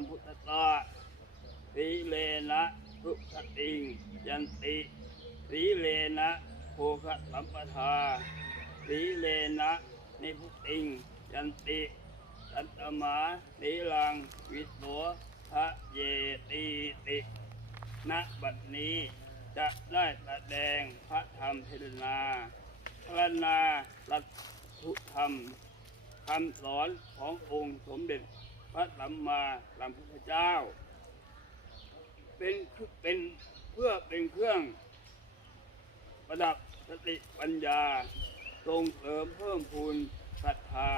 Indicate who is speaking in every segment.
Speaker 1: มพุทธัสสะสีเลนะทุขติงยันติสีเลนะโภคสัมปทาสีเลนะนิพุติงยันติสันตมานิลังวิโสทะเยติติณบัดนี้จะได้แสดงพระธรรมเทศนาพรณนารัตถุธรรมคำสอนขององค์สมเด็จ พระสัมมาสัมพุทธเจ้า เป็นเป็นเพื่อเป็นเครื่อง ประดับสติปัญญาส่งเสริมเพิ่มพูนศรัทธา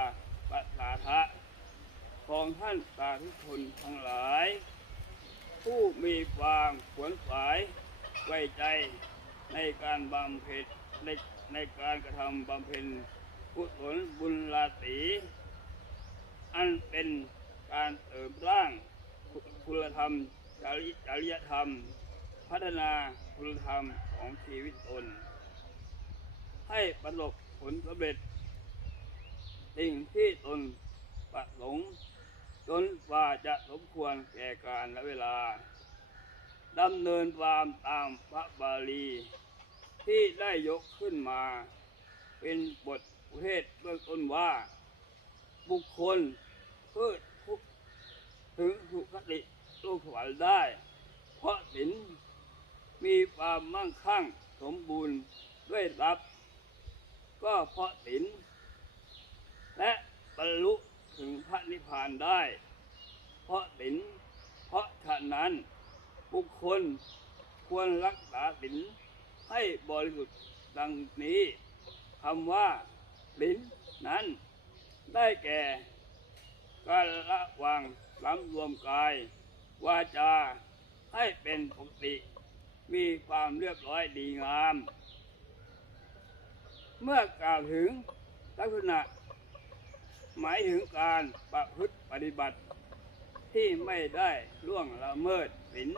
Speaker 1: ปัสสาทะของท่านสาธุชนทั้งหลาย ผู้มีความขวนขวายไว้ใจในการบำเพ็ญในในการกระทำบำเพ็ญกุศลบุญราศีอันเป็น การเสริมสร้างคุณธรรม จริยธรรม พัฒนาคุณธรรมของชีวิตตน ให้ประสบผลสำเร็จ สิ่งที่ตนประสงค์จนกว่าจะสมควรแก่การและเวลาดำเนินความตามพระบาลี ที่ได้ยกขึ้นมา เป็นบทเทศเบื้องต้นว่า บุคคลเพื่อ ถึงสุขติโลกสวรรค์ได้ เพราะศีลมีความมั่งคั่งสมบูรณ์ด้วยทรัพย์ก็เพราะศีลและบรรลุถึงพระนิพพานได้ เพราะศีลเพราะฉะนั้นบุคคลควรรักษาศีลให้บริสุทธิ์ดังนี้คำว่าศีลนั้นได้แก่การละวาง สำรวมกายวาจาให้เป็นปกติ มีความเรียบร้อยดีงาม เมื่อกล่าวถึงลักษณะ หมายถึงการประพฤติปฏิบัติ ที่ไม่ได้ล่วงละเมิดศีล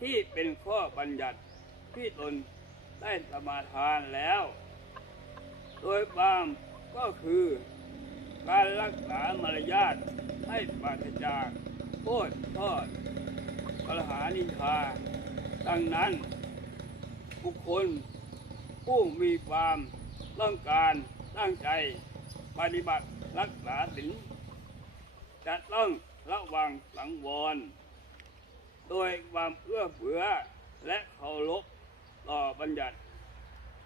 Speaker 1: ที่เป็นข้อบัญญัติที่ตนได้สมาทานแล้ว โดยความก็คือการรักษามารยาท ให้ปราศจากโทษทอดกลหานินทา ดังนั้น บุคคล ผู้มีความต้องการตั้งใจปฏิบัติรักษาศีลจะต้องระวังสังวร โดยความเอื้อเฟื้อและเคารพต่อบัญญัติ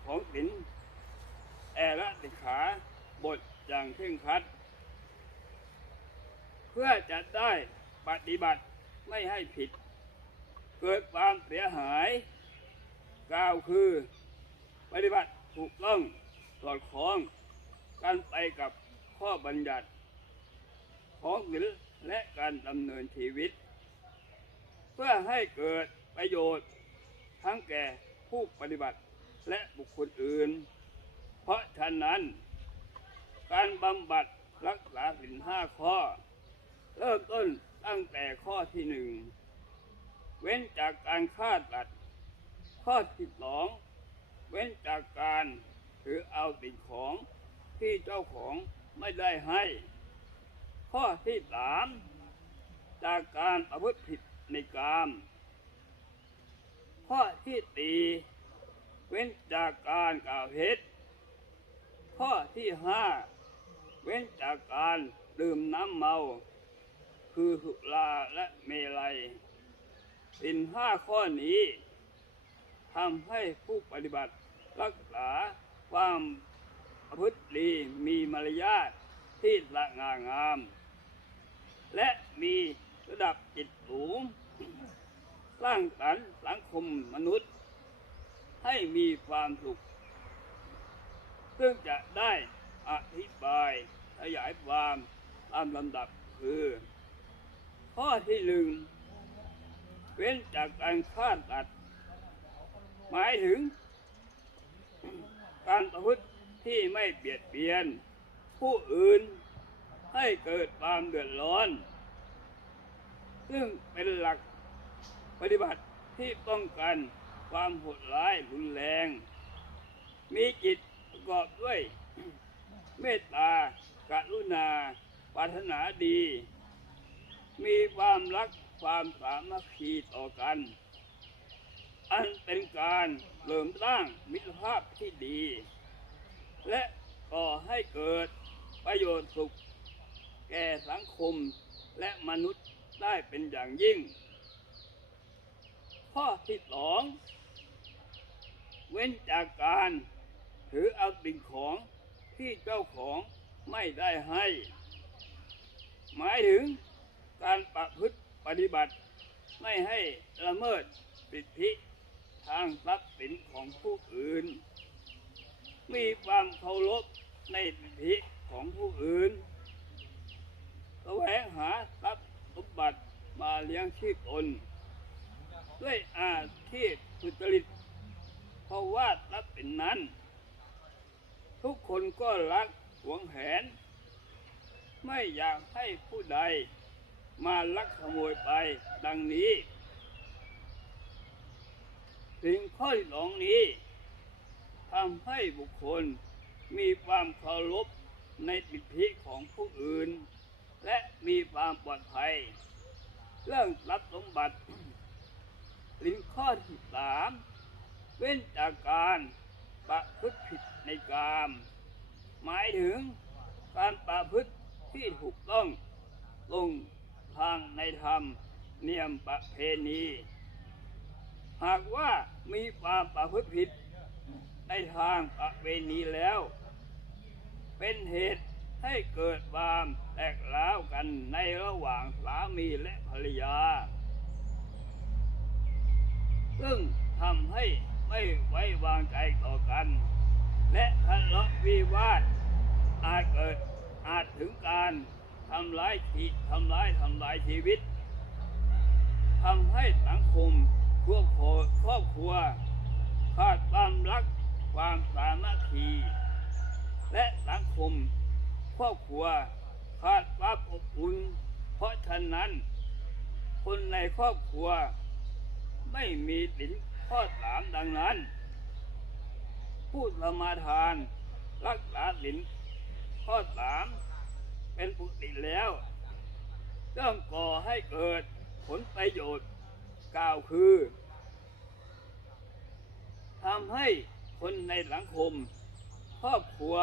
Speaker 1: ของศีลแอระติขาบทอย่างเคร่งครัด พื่อจะได้ปฏิบัติไม่ให้ผิด เกิดความเสียหายกล่าวคือปฏิบัติถูกต้องสอดคล้องกันไปกับข้อบัญญัติ ของศีลและการดำเนินชีวิต เพื่อให้เกิดประโยชน์ ทั้งแก่ผู้ปฏิบัติและบุคคลอื่น เพราะฉะนั้น การบำบัดรักษาศีลห้าข้อ เริ่มต้นตั้งแต่ข้อที่หนึ่งเว้นจากการฆ่าตัด ข้อที่สองเว้นจากการถือเอาสิ่งของที่เจ้าของไม่ได้ให้ ข้อที่สามจากการประพฤติผิดในกาม ข้อที่สี่เว้นจากการกล่าวเท็จข้อที่ห้าเว้นจากการดื่มน้ำเมา คือสุราและเมลัยสินห้าข้อนี้ทำให้ผู้ปฏิบัติรักษาความประพฤติดีมีมารยาทที่สง่างาม และมีระดับจิตสูงสร้างสรรค์สังคมมนุษย์ ให้มีความสุข ซึ่งจะได้อธิบายขยายความตามลำดับคือ ข้อที่หนึ่งเว้นจากการฆ่าตัด หมายถึง การประพฤติที่ไม่เบียดเบียน ผู้อื่นให้เกิดความเดือดร้อน ซึ่งเป็นหลักปฏิบัติที่ป้องกันความโหดร้ายรุนแรง มีจิตประกอบด้วย เมตตากรุณาปรารถนาดี มีความรักความสามัคคีต่อกัน อันเป็นการเสริมสร้างมิตรภาพที่ดี และก่อให้เกิดประโยชน์สุข แก่สังคมและมนุษย์ได้เป็นอย่างยิ่ง ข้อที่สองเว้นจากการถือเอาสิ่งของที่เจ้าของไม่ได้ให้ หมายถึง การประพฤติปฏิบัติ ไม่ให้ละเมิดสิทธิทางทรัพย์สินของผู้อื่น มีความเคารพในสิทธิของผู้อื่นแสวงหาทรัพย์สมบัติมาเลี้ยงชีพตนด้วยอาชีพสุจริตเพราะว่าทรัพย์เป็นนั้น ทุกคนก็รักหวงแหน ไม่อยากให้ผู้ใด มาลักขโมยไปดังนี้ สิ่งข้อที่สองนี้ทำให้บุคคลมีความเคารพในสิทธิของผู้อื่น และมีความปลอดภัย เรื่องรัพย์สมบัติสิ่งข้อที่สามเว้นจากการประพฤติผิดในกาม หมายถึงการประพฤติที่ถูกต้องลง ทางในธรรมเนียมประเพณี หากว่ามีความประพฤติผิดในทางประเพณีแล้ว เป็นเหตุให้เกิดความแตกร้าวกันในระหว่างสามีและภรรยา ซึ่งทำให้ไม่ไว้วางใจต่อกัน และทะเลาะวิวาทอาจเกิดอาจถึงการ ทำร้ายชีทำร้ายทำลายชีวิตทำให้สังคมครอบครัวครอบครัวขาดความรักความสามัคคี และสังคมครอบครัวขาดความอบอุ่นเพราะฉะนั้น คนในครอบครัว ไม่มีสินข้อสามดังนั้นผู้สมาทาน รักษาสินข้อสาม เป็นปกติแล้วย่อมก่อให้เกิดผลประโยชน์กล่าวคือทำให้คนในสังคม ครอบครัว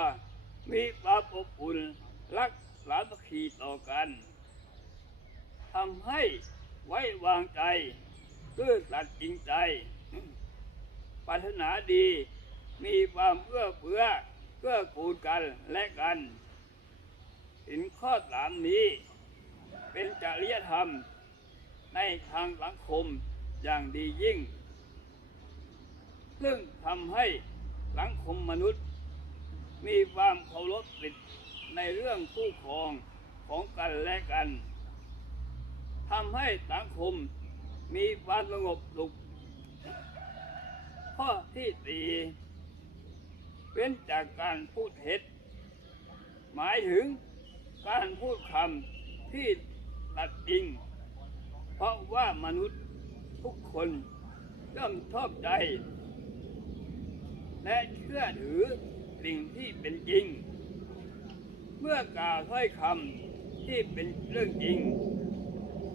Speaker 1: มีความอบอุ่นรักสามัคคีต่อกันทำให้ไว้วางใจซื่อสัตย์จริงใจปรารถนาดี มีความเอื้อเฟื้อเกื้อกูลกันและกัน สินข้อสามนี้ เป็นจริยธรรมในทางสังคมอย่างดียิ่ง ซึ่งทำให้สังคมมนุษย์ มีความเคารพสิทธิในเรื่องคู่ครองของกันและกันทำให้สังคมมีความสงบสุข ข้อที่สี่เว้นจากการพูดเท็จ หมายถึง การพูดคำที่ตัดจริง เพราะว่ามนุษย์ทุกคนย่อมชอบใจ และเชื่อถือสิ่งที่เป็นจริง เมื่อกล่าวถ้อยคำที่เป็นเรื่องจริง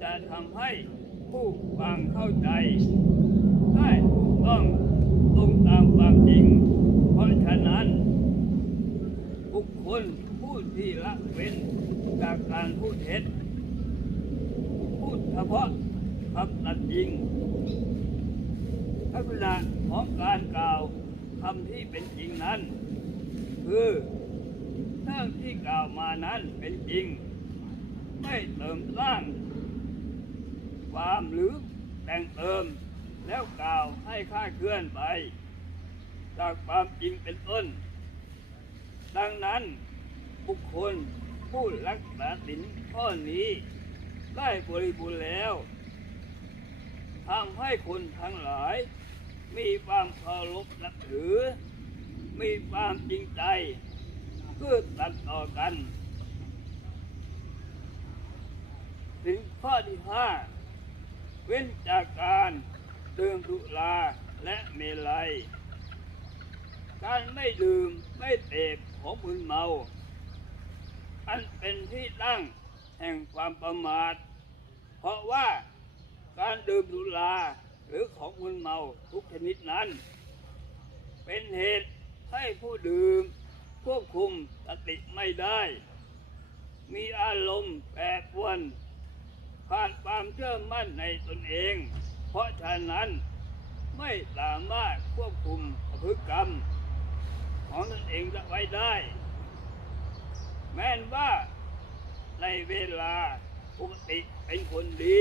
Speaker 1: จะทำให้ผู้ฟังเข้าใจ ได้ถูกต้องตรงตามความจริง เพราะฉะนั้นบุคคล ผู้ที่ละเว้นจากการพูดเท็จพูดเฉพาะคำตัดจริงลักษณะของการกล่าวคำที่เป็นจริงนั้น คือเรื่องที่กล่าวมานั้นเป็นจริง ไม่เติมสร้าง ความหรือแต่งเติมแล้วกล่าวให้ค่าเคลื่อนไป จากความจริงเป็นต้น ดังนั้น บุคคล ผู้รักษาสินข้อนี้ ได้บริบูรณ์แล้วทำให้คนทั้งหลาย มีความเคารพนับถือ มีความจริงใจเพื่อตัดต่อกันถึงข้อที่ห้าเว้นจากการดื่มสุราและเมลัย การไม่ดื่มไม่เสพของมึนเมา อันเป็นที่ตั้งแห่งความประมาท เพราะว่าการดื่มสุราหรือของมึนเมาทุกชนิดนั้น เป็นเหตุให้ผู้ดื่มควบคุมสติไม่ได้ มีอารมณ์แปรปรวนขาดความเชื่อมั่นในตนเอง เพราะฉะนั้นไม่สามารถควบคุมพฤติกรรม ของตนเองไว้ได้ แม้นว่าในเวลาปกติเป็นคนดี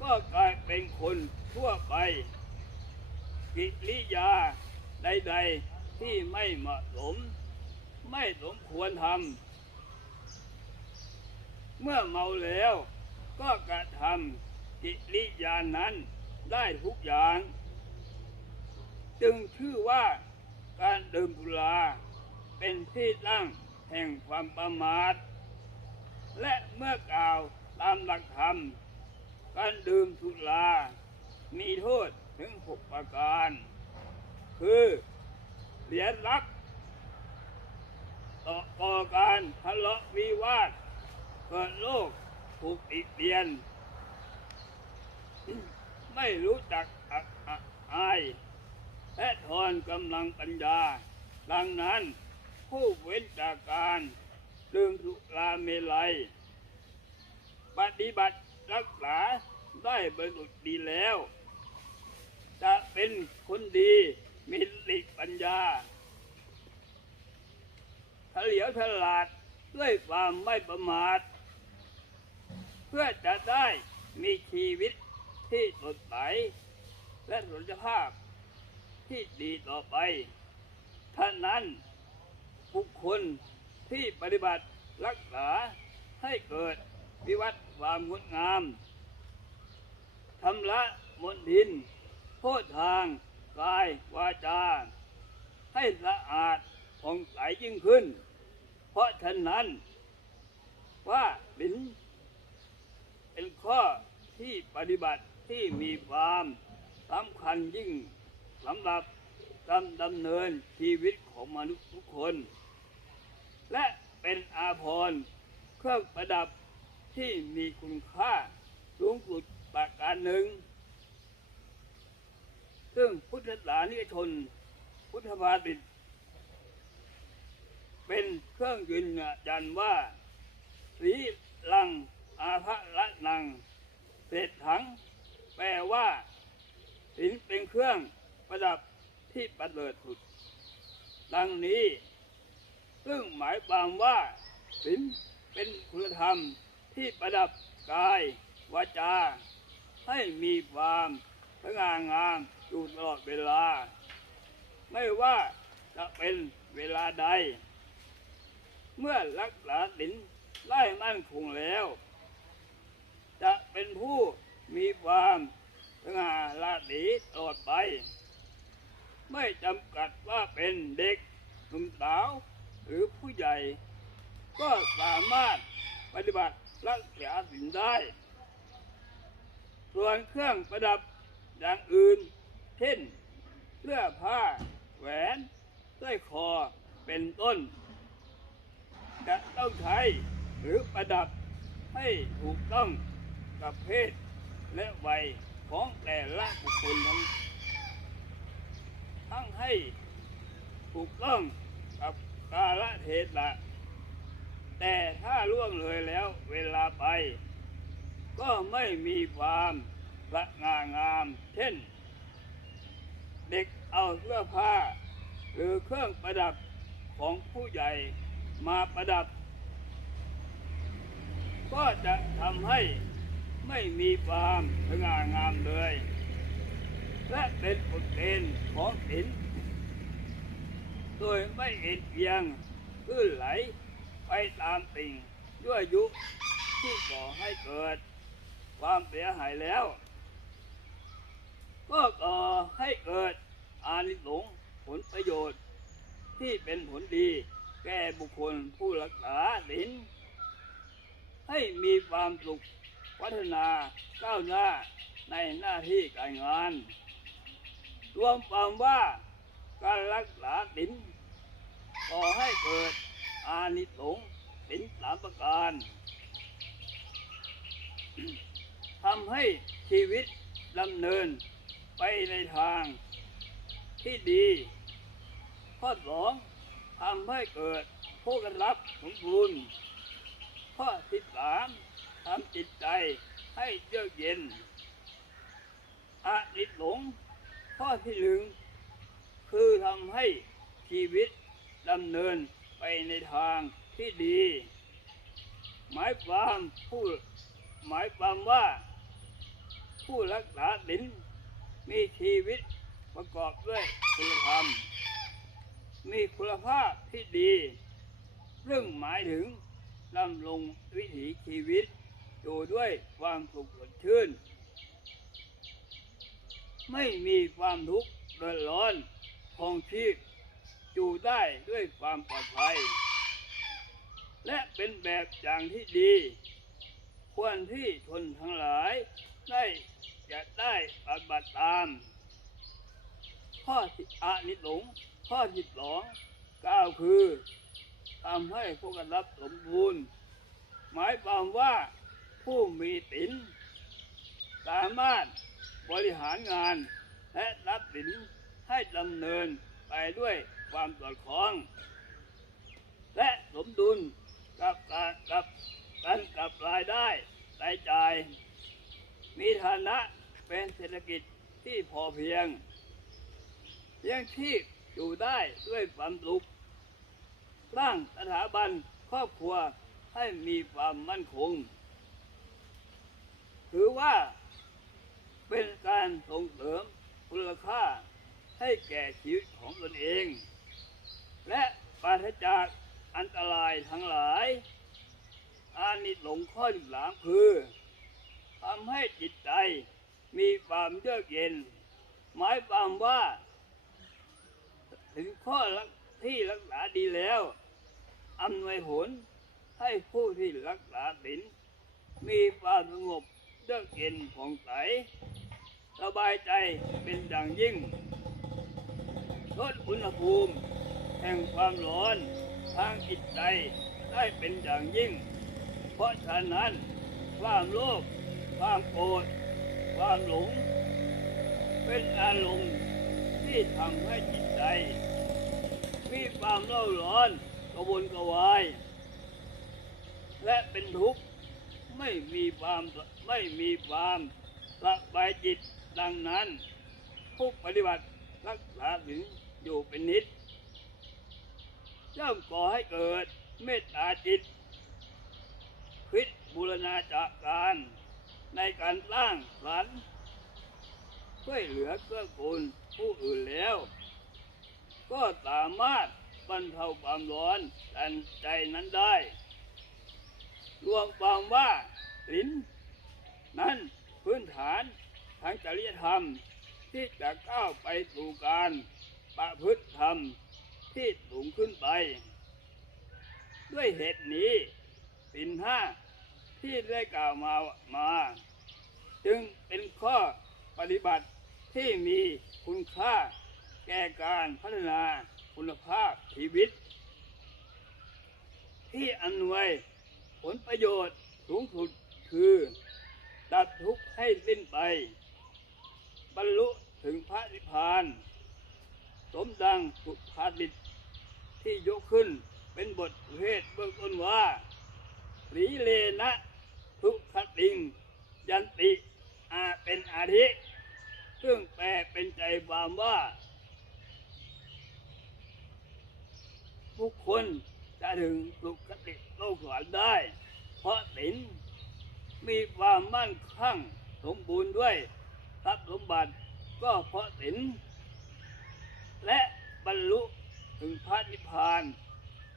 Speaker 1: ก็กลายเป็นคนทั่วไปกิริยาใด ๆที่ไม่เหมาะสม ไม่สมควรทำเมื่อเมาแล้วก็กระทำกิริยานั้นได้ทุกอย่าง จึงชื่อว่าการดื่มสุราเป็นที่ตั้ง แห่งความประมาท และเมื่อกล่าวตามหลักธรรม การดื่มสุรา มีโทษถึงหกประการ คือเสียทรัพย์ต่อก่อการทะเลาะวิวาท เกิดโรคถูกติเตียน ไม่รู้จักอักอักอายและทอนกำลังปัญญา ดังนั้น ผู้เว้นจากการดื่มสุราเมลัย ปฏิบัติรักษาได้บรรลุดีแล้ว จะเป็นคนดีมีสติปัญญาเฉลียวฉลาดด้วยความไม่ประมาท เพื่อจะได้มีชีวิตที่สดใสและสุขภาพที่ดีต่อไปท่านั้น บุคคลที่ปฏิบัติรักษาให้เกิดวิวัฒน์ความงดงามชำระมนทิน โทษทางกายวาจา ให้สะอาดผ่องใสยิ่งขึ้น เพราะฉะนั้นว่าลิ้นเป็นข้อที่ปฏิบัติที่มีความสำคัญยิ่งสำหรับ การดำเนินชีวิตของมนุษย์ทุกคน และเป็นอาภรณ์เครื่องประดับที่มีคุณค่าสูงสุดประการหนึ่ง ซึ่งพุทธศาสนิกชน พุทธบาติเป็นเครื่องยืนยันว่าสีลังอาภะละนังเศษถัง แปลว่าสินเป็นเครื่องประดับ ที่ประเสริฐสุด ดังนี้ ซึ่งหมายความว่าสินเป็นคุณธรรมที่ประดับกายวาจา ให้มีความสง่างามอยู่ตลอดเวลา ไม่ว่าจะเป็นเวลาใด เมื่อรักษาสินได้มั่นคงแล้ว จะเป็นผู้มีความสง่าราศีตลอดไป ไม่จำกัดว่าเป็นเด็กหนุ่มสาวหรือผู้ใหญ่ ก็สามารถปฏิบัติรักษาสินได้ ส่วนเครื่องประดับอย่างอื่น เช่นเสื้อผ้า แหวนสร้อยคอเป็นต้น จะต้องใช้หรือประดับให้ถูกต้องกับเพศและวัยของแต่ละบุคคลทั้ง ทั้งให้ถูกต้องกับกาลเทศะ แต่ถ้าล่วงเลยแล้วเวลาไป ก็ไม่มีความละงางาม เช่น เด็กเอาเสื้อผ้า หรือเครื่องประดับของผู้ใหญ่มาประดับ ก็จะทำให้ไม่มีความสง่างามเลย และเป็นบทเรียนของศิลโดยไม่เอ็นเอียงลื่นไหลไปตามติ่งด้วยยุที่ก่อให้เกิด ความเสียหายแล้ว ก็ก่อให้เกิดอานิสงส์ผลประโยชน์ ที่เป็นผลดี แก่บุคคลผู้รักษาศีลให้มีความสุขพัฒนาก้าวหน้าในหน้าที่การงาน รวมความว่าการรักษาศีลก่อให้เกิดอานิสงส์ศีลสามประการทำให้ชีวิตดำเนินไปในทางที่ดี ข้อสองทำให้เกิดผู้กันรับ สมบูรณ์ ข้อที่สามทำจิตใจให้เยือกเย็นอานิสงส์ ข้อที่หนึ่งคือทำให้ชีวิตดำเนินไปในทางที่ดี หมายความผู้หมายความว่า ผู้รักษาศีลมีชีวิตประกอบด้วยคุณธรรม มีคุณภาพที่ดี ซึ่งหมายถึงดำรงวิถีชีวิตอยู่ด้วยความสุขสดชื่น ไม่มีความทุกข์เดือดร้อนของชีพอยู่ได้ด้วยความปลอดภัย และเป็นแบบอย่างที่ดี ควรที่ชนทั้งหลายได้จะได้ปฏิบัติตาม ข้อที่อานิสงข้อที่สองกล่าวคือทำให้พวกกันรับสมบูรณ์ หมายความว่าผู้มีตินสามารถ บริหารงาน และรับสินให้ดำเนินไปด้วยความสอดคล้อง และสมดุลกับการกับกันกับรายได้รายจ่าย มีฐานะเป็นเศรษฐกิจที่พอเพียงเลี้ยงชีพอยู่ได้ด้วยความสุขสร้างสถาบันครอบครัวให้มีความมั่นคง ถือว่า เป็นการส่งเสริมคุณค่าให้แก่ชีวิตของตนเอง และปราศจากอันตรายทั้งหลาย อานิสงส์ข้อที่สามคือทำให้จิตใจมีความเยือกเย็น หมายความว่า ถึงข้อที่รักษาดีแล้วอำนวยผลให้ผู้ที่รักษาศีลมีความสงบ เยือกเย็นผ่องใสสบายใจเป็นอย่างยิ่งลดอุณหภูมิ แห่งความร้อนทางจิตใจได้เป็นอย่างยิ่ง เพราะฉะนั้นความโลภความโกรธความหลง เป็นอารมณ์ที่ทำให้จิตใจ มีความเล่าร้อนกระวนกระวาย และเป็นทุกข์ไม่มีความ ไม่มีความสบายจิตดังนั้น ผู้ปฏิบัติรักษาถึงอยู่เป็นนิดย่อมก่อให้เกิดเมตตาจิตคิดบูรณาจากการในการสร้างสรรค์ช่วยเหลือเกื้อกูลผู้อื่นแล้ว ก็สามารถบรรเทาความร้อนดันใจนั้นได้ รวมความว่าศีลนั้ นั้นพื้นฐานทางจริยธรรมที่จะก้าวไปสู่การประพฤติธรรมที่สูงขึ้นไป ด้วยเหตุนี้สินห้าที่ได้กล่าวมามา จึงเป็นข้อปฏิบัติที่มีคุณค่าแก่การพัฒนาคุณภาพชีวิต ที่อำนวยผลประโยชน์สูงสุดคือ ตัดทุกข์ให้สิ้นไป บรรลุถึงพระนิพพาน สมดังสุภาษิตที่ยกขึ้นเป็นบทเพศเบื้องต้นว่าสีเลนะทุกขติง ยันติอาเป็นอาทิ ซึ่งแปลเป็นใจความว่าทุกคนจะถึงสุขติโลกสวรรค์ได้ เพราะศีล มีความมั่นคงสมบูรณ์ด้วยทรัพย์สมบัติก็เพราะศีลและบรรลุถึงพระนิพพาน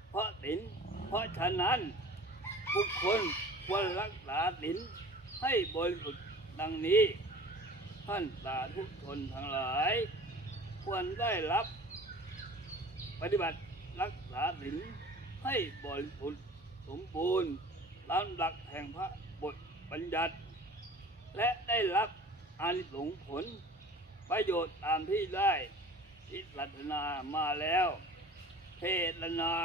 Speaker 1: เพราะศีลเพราะฉะนั้นบุคคลควรรักษาศีลให้บริสุทธิ์ดังนี้ ท่านสาธุชนทั้งหลาย ควรได้รับ ปฏิบัติรักษาศีลให้บริสุทธิ์สมบูรณ์ตามหลักแห่งพระบท บัญญัติ และได้รับอานิสงส์ผล ประโยชน์ตามที่ได้พิจารณามาแล้ว เทศนา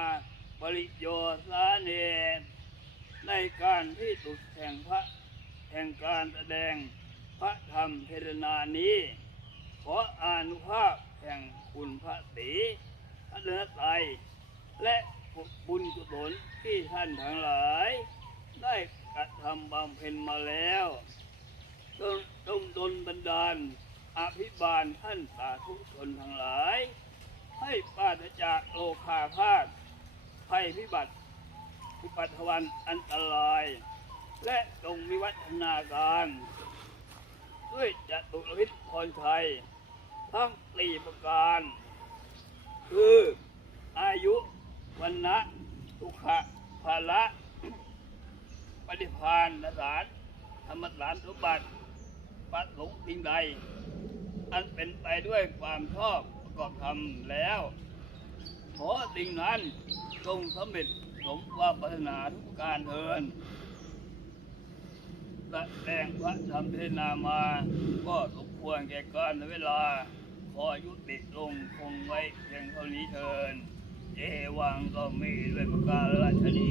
Speaker 1: ปริโยสาเนในการที่สุดแห่งพระแห่งการแสดงพระธรรมเทศนานี้ ขออานุภาพแห่งคุณพระศรีพระเนื้อไตและบุญกุศลที่ท่านทั้งหลาย ได้ กระทำบำเพ็ญมาแล้วจงจงดลบันดาลอภิบาลท่านสาธุชนทั้งหลาย ให้ปราศจากโลคาพาธภัยพิบัติพิปัตวันอันตราย และจงวิวัฒนาการ ด้วยจตุรวิทย์พรชัย ทั้งสี่ประการ คืออายุวันนะทุกขะภาละ ปฏิพานสารธรรมสารสมบัติปัดหลงสิ่งใด อันเป็นไปด้วยความชอบประกอบธรรมแล้ว ขอสิ่งนั้นจงสำเร็จสมความปรารถนาทุกการเทินแสดงพระธรรมเทศนามา ก็สมควรแก่การเวลา ขอยุติลงคงไว้เพียงเท่านี้เทินเอวังก็มีด้วยประการราชนี